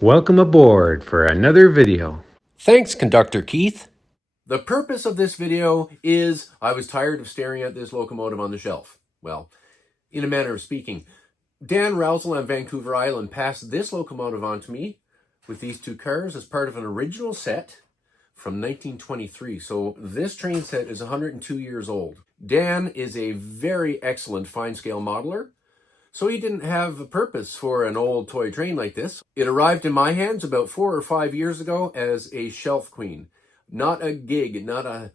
Welcome aboard for another video. Thanks, Conductor Keith. The purpose of this video is I was tired of staring at this locomotive on the shelf. Well, in a manner of speaking. Dan Rousel on Vancouver Island passed this locomotive on to me with these two cars as part of an original set from 1923. So this train set is 102 years old. Dan is a very excellent fine-scale modeler. So he didn't have a purpose for an old toy train like this. It arrived in my hands about 4 or 5 years ago as a shelf queen. Not a gig, not a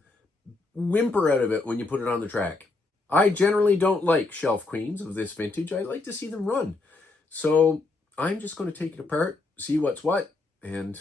whimper out of it when you put it on the track. I generally don't like shelf queens of this vintage. I like to see them run. So I'm just going to take it apart, see what's what, and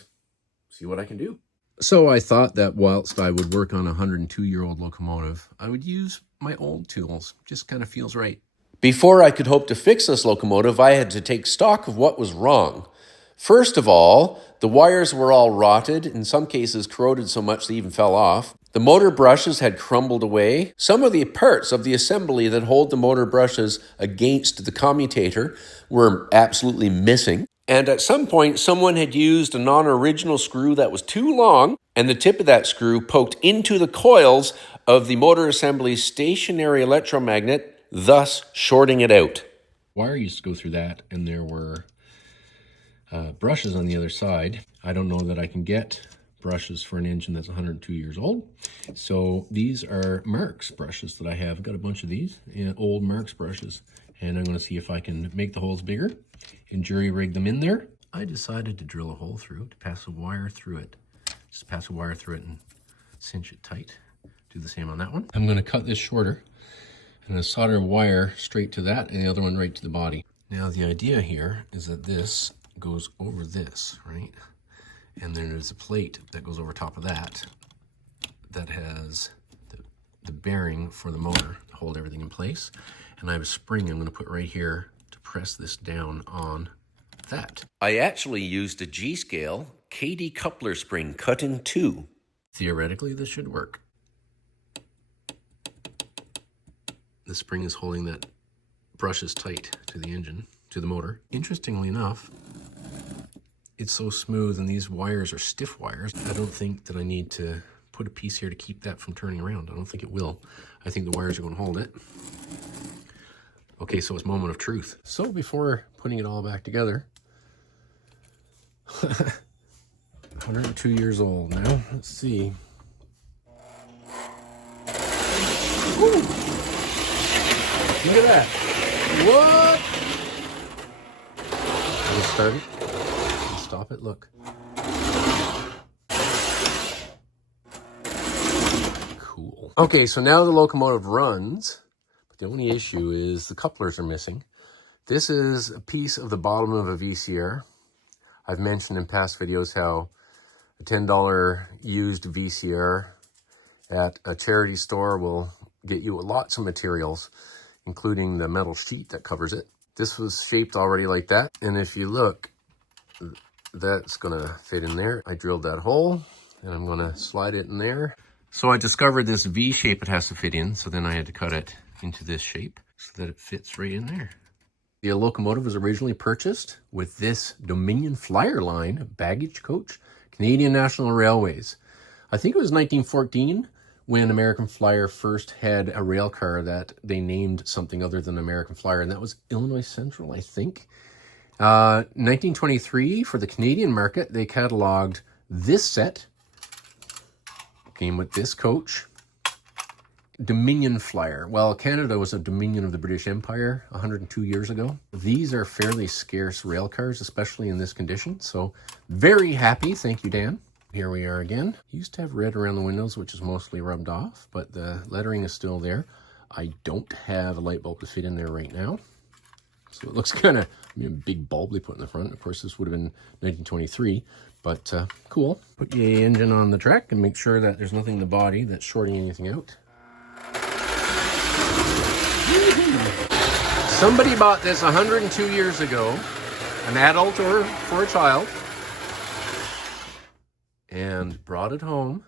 see what I can do. So I thought that whilst I would work on a 102-year-old locomotive, I would use my old tools. Just kind of feels right. Before I could hope to fix this locomotive, I had to take stock of what was wrong. First of all, the wires were all rotted, in some cases corroded so much they even fell off. The motor brushes had crumbled away. Some of the parts of the assembly that hold the motor brushes against the commutator were absolutely missing. And at some point, someone had used a non-original screw that was too long, and the tip of that screw poked into the coils of the motor assembly's stationary electromagnet, thus shorting it out. Wire used to go through that, and there were brushes on the other side. I don't know that I can get brushes for an engine that's 102 years old. So these are Marks brushes that I have. I've got a bunch of these, old Marks brushes, and I'm going to see if I can make the holes bigger and jury rig them in there. I decided to drill a hole through to pass a wire through it. Just pass a wire through it and cinch it tight. Do the same on that one. I'm going to cut this shorter and solder a wire straight to that and the other one right to the body. Now the idea here is that this goes over this, right? And then there's a plate that goes over top of that that has the bearing for the motor to hold everything in place. And I have a spring I'm going to put right here to press this down on that. I actually used a G-scale KD coupler spring cut in two. Theoretically, this should work. The spring is holding that brushes tight to the engine, to the motor. Interestingly enough, it's so smooth and these wires are stiff wires. I don't think that I need to put a piece here to keep that from turning around. I don't think it will. I think the wires are going to hold it. Okay, so it's moment of truth. So before putting it all back together, 102 years old now. Let's see. Ooh. Look at that. What? Let's start it. And stop it. Look. Cool. Okay, so now the locomotive runs, but the only issue is the couplers are missing. This is a piece of the bottom of a VCR. I've mentioned in past videos how a $10 used VCR at a charity store will get you lots of materials, including the metal sheet that covers it. This was shaped already like that. And if you look, that's gonna fit in there. I drilled that hole and I'm gonna slide it in there. So I discovered this V shape it has to fit in. So then I had to cut it into this shape so that it fits right in there. The locomotive was originally purchased with this Dominion Flyer Line baggage coach, Canadian National Railways. I think it was 1914 when American Flyer first had a rail car that they named something other than American Flyer, and that was Illinois Central, I think. 1923, for the Canadian market, they cataloged this set. Came with this coach. Dominion Flyer. Well, Canada was a dominion of the British Empire 102 years ago. These are fairly scarce rail cars, especially in this condition. So very happy. Thank you, Dan. Here we are again. Used to have red around the windows, which is mostly rubbed off, but the lettering is still there. I don't have a light bulb to fit in there right now. So it looks kind of a big bulb they put in the front. Of course, this would have been 1923, but cool. Put the engine on the track and make sure that there's nothing in the body that's shorting anything out. Somebody bought this 102 years ago, an adult or for a child, and brought it home.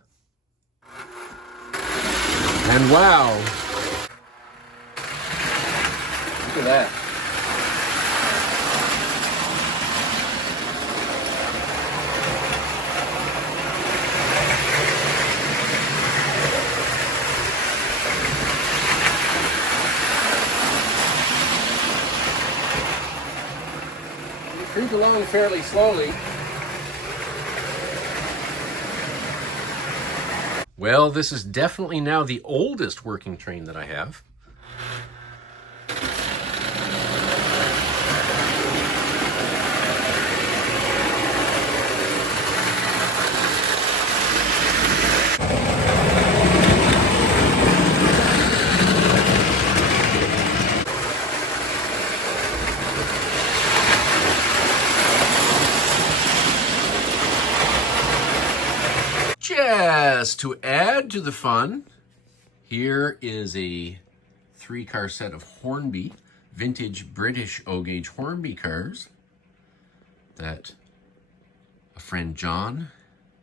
And wow, look at that. along fairly slowly. Well, this is definitely now the oldest working train that I have. Just to add to the fun, here is a 3-car set of Hornby, vintage British O-gauge Hornby cars that a friend John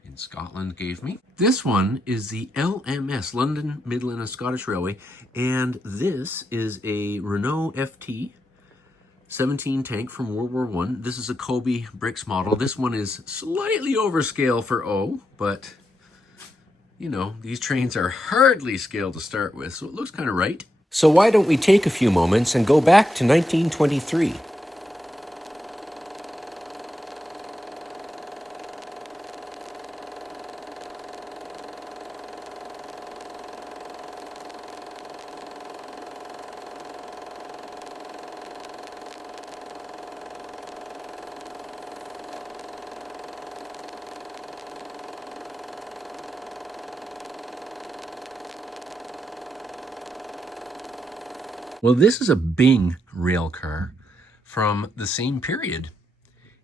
in Scotland gave me. This one is the LMS, London Midland and Scottish Railway, and this is a Renault FT 17 tank from World War I. This is a Kobe bricks model. This one is slightly overscale for O, but you know, these trains are hardly scaled to start with, so it looks kind of right. So why don't we take a few moments and go back to 1923. Well, this is a Bing rail car from the same period.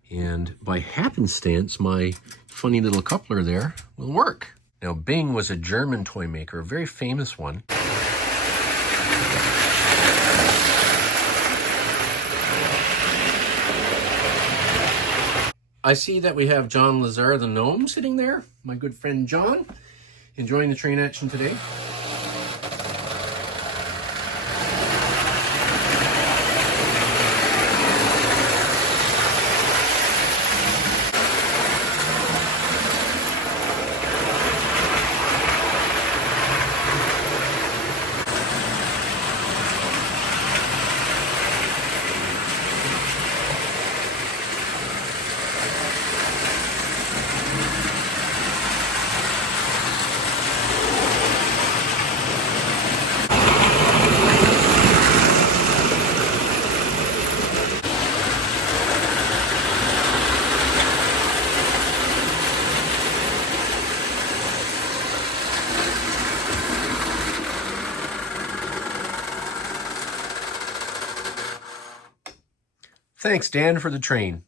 And by happenstance, my funny little coupler there will work. Now, Bing was a German toy maker, a very famous one. I see that we have John Lazar the Gnome sitting there, my good friend John, enjoying the train action today. Thanks, Dan, for the train.